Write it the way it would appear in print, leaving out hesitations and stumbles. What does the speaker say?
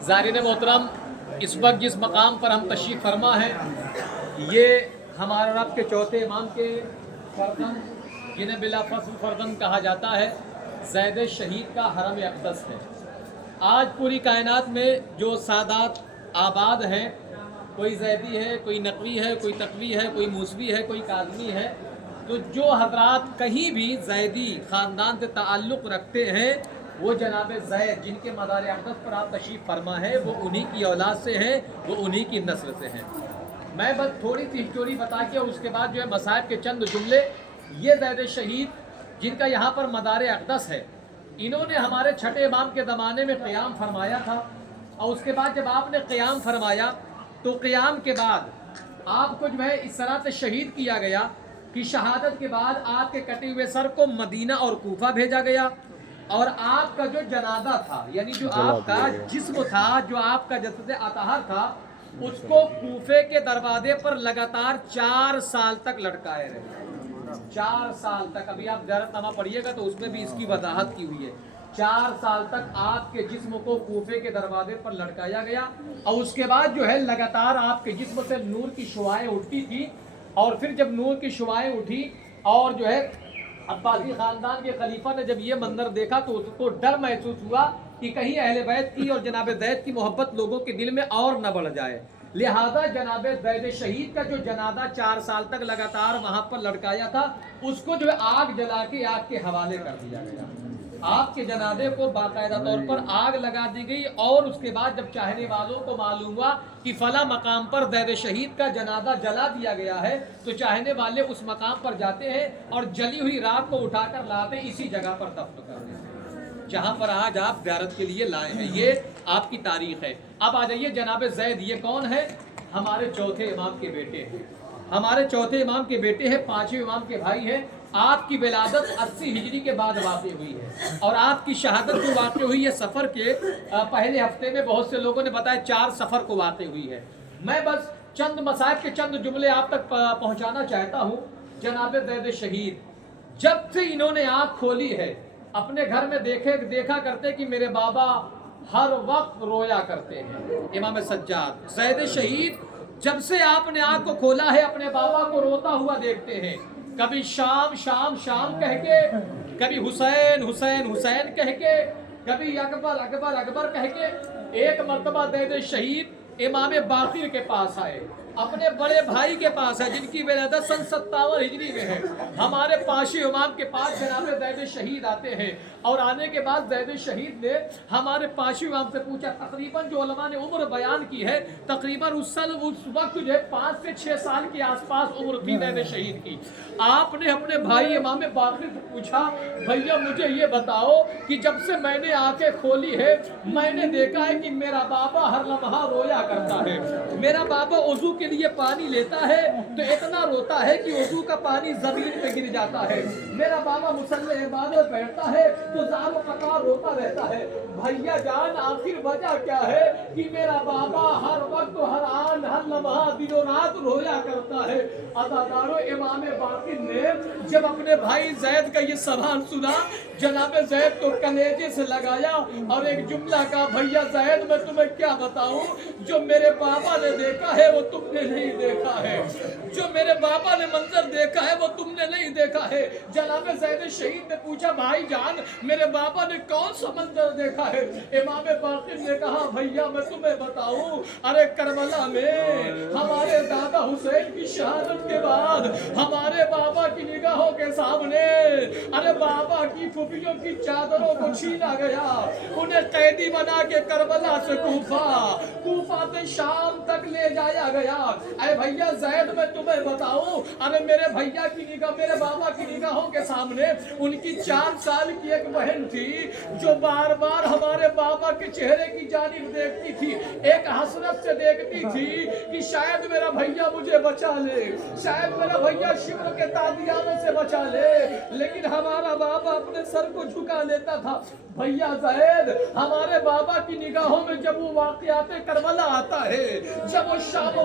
زائرین محترم، اس وقت جس مقام پر ہم تشریف فرما ہیں یہ ہمارے رب کے چوتھے امام کے فرزند جنہیں بلا فصل فرزند کہا جاتا ہے، زید شہید کا حرم اقدس ہے۔ آج پوری کائنات میں جو سادات آباد ہیں، کوئی زیدی ہے، کوئی نقوی ہے، کوئی تقوی ہے، کوئی موسوی ہے، کوئی کاظمی ہے، تو جو حضرات کہیں بھی زیدی خاندان سے تعلق رکھتے ہیں وہ جناب زید جن کے مزار اقدس پر آپ تشریف فرما ہے وہ انہی کی اولاد سے ہیں، وہ انہی کی نسل سے ہیں۔ میں بس تھوڑی سی ہسٹوری بتا کے اور اس کے بعد جو ہے مصائب کے چند جملے۔ یہ زید شہید جن کا یہاں پر مزار اقدس ہے، انہوں نے ہمارے چھٹے امام کے زمانے میں قیام فرمایا تھا، اور اس کے بعد جب آپ نے قیام فرمایا تو قیام کے بعد آپ کو جو ہے اس طرح سے شہید کیا گیا کہ شہادت کے بعد آپ کے کٹے ہوئے سر کو مدینہ اور کوفہ بھیجا گیا، اور آپ کا جو جنازہ تھا، یعنی جو آپ کا جسم تھا، جو آپ کا جسد اطہر تھا، اس کو کوفے کے دروازے پر لگاتار 4 سال تک لٹکائے رہے۔ 4 سال تک، ابھی آپ زیارت نامہ پڑھیے گا تو اس میں بھی اس کی وضاحت کی ہوئی ہے۔ 4 سال تک آپ کے جسم کو کوفے کے دروازے پر لٹکایا گیا، اور اس کے بعد جو ہے لگاتار آپ کے جسم سے نور کی شعاعیں اٹھتی تھی، اور پھر جب نور کی شعاعیں اٹھی اور جو ہے عباسی خاندان کے خلیفہ نے جب یہ منظر دیکھا تو اس کو ڈر محسوس ہوا کہ کہیں اہل بیت کی اور جناب زید کی محبت لوگوں کے دل میں اور نہ بڑھ جائے، لہذا جناب زید شہید کا جو جنازہ 4 سال تک لگاتار وہاں پر لٹکایا تھا، اس کو جو ہے آگ جلا کے آگ کے حوالے کر دیا گیا۔ آپ کے جنازے کو باقاعدہ طور پر آگ لگا دی گئی، اور اس کے بعد جب چاہنے والوں کو معلوم ہوا کہ فلاں مقام پر زید شہید کا جنازہ جلا دیا گیا ہے، تو چاہنے والے اس مقام پر جاتے ہیں اور جلی ہوئی رات کو اٹھا کر لاتے اسی جگہ پر دفن کر دیتے ہیں جہاں پر آج آپ زیارت کے لیے لائے ہیں۔ یہ آپ کی تاریخ ہے۔ اب آ جائیے جناب زید، یہ کون ہے؟ ہمارے چوتھے امام کے بیٹے ہیں، ہمارے چوتھے امام کے بیٹے ہیں، 5ویں امام کے بھائی ہیں۔ آپ کی ولادت 80 ہجری کے بعد واقع ہوئی ہے، اور آپ کی شہادت جو واقع ہوئی ہے سفر کے پہلے ہفتے میں، بہت سے لوگوں نے بتایا 4 سفر کو واقع ہوئی ہے۔ میں بس چند مصائب کے چند جملے آپ تک پہنچانا چاہتا ہوں۔ جناب زید شہید جب سے انہوں نے آنکھ کھولی ہے، اپنے گھر میں دیکھا کرتے کہ میرے بابا ہر وقت رویا کرتے ہیں۔ امام سجاد زید شہید جب سے آپ نے آنکھ کو کھولا ہے اپنے بابا کو روتا ہوا دیکھتے ہیں، کبھی شام شام شام کہہ کے، کبھی حسین حسین حسین کہہ کے، کبھی اکبر اکبر اکبر کہہ کے۔ ایک مرتبہ زید شہید امام باقر کے پاس آئے، اپنے بڑے بھائی کے پاس ہے جن کی ولادت سن 57 ہجری میں ہے۔ ہمارے 5ویں امام کے پاس جناب زید شہید آتے ہیں، اور آنے کے بعد زید شہید نے ہمارے 5ویں امام سے پوچھا، تقریباً جو علماء نے عمر بیان کی ہے، تقریباً اس وقت جو ہے 5 سے 6 سال کے آس پاس عمر تھی زید شہید کی۔ آپ نے اپنے بھائی امام باقر سے پوچھا، بھیا مجھے یہ بتاؤ کہ جب سے میں نے آنکھیں کھولی ہے میں نے دیکھا ہے کہ میرا بابا ہر لمحہ رویا کرتا ہے۔ میرا بابا وضو کے لیے پانی لیتا ہے تو اتنا روتا ہے کہ وضو کا پانی زمین پہ گر جاتا ہے۔ میرا بابا مصلی عبادت بیٹھتا ہے تو زار و قطار روتا رہتا ہے۔ بھیا جان آخر وجہ کیا ہے کہ میرا بابا ہر وقت ہر آن ہر لمحہ دن و رات رویا کرتا ہے؟ عزادارو، امام باقر نے جب اپنے بھائی زید کا یہ سوال سنا، جناب زید کو کلیجے سے لگایا اور ایک جملہ کہا، بھیا زید میں تمہیں کیا بتاؤں، جو میرے بابا نے دیکھا ہے وہ تم نے نہیں دیکھا ہے، جو میرے بابا نے منظر دیکھا ہے وہ تم نے نہیں دیکھا ہے۔ جناب زید شہید نے پوچھا، بھائی جان میرے بابا نے کون سا منظر دیکھا ہے؟ امام باقر نے کہا، بھیا میں تمہیں بتاؤں، ارے کربلا میں ہمارے دادا حسین کی شہادت کے بعد ہمارے بابا کی نگاہوں کے سامنے ارے بابا کی پھوپھیوں کی چادروں کو چھینا گیا، انہیں قیدی بنا کے کربلا سے کوفہ سے شام تک لے جایا گیا۔ اے بھیا زید میں تمہیں بتاؤں، ارے میرے بھیا کی نگاہ، میرے بابا کی نگاہوں کے سامنے ان کی 4 سال کی ایک بہن تھی جو بار بار ہمارے بابا کے چہرے کی جانب دیکھتی تھی، ایک حسرت سے دیکھتی تھی کہ شاید میرا بھیا مجھے بچا لے، شاید میرا بھیا شمر کے تادیانوں سے بچا لے، لیکن ہمارا بابا اپنے سر کو جھکا لیتا تھا۔ بھیا زید ہمارے بابا کی نگاہوں میں جب وہ واقعات کربلا آتا ہے، جب وہ شام و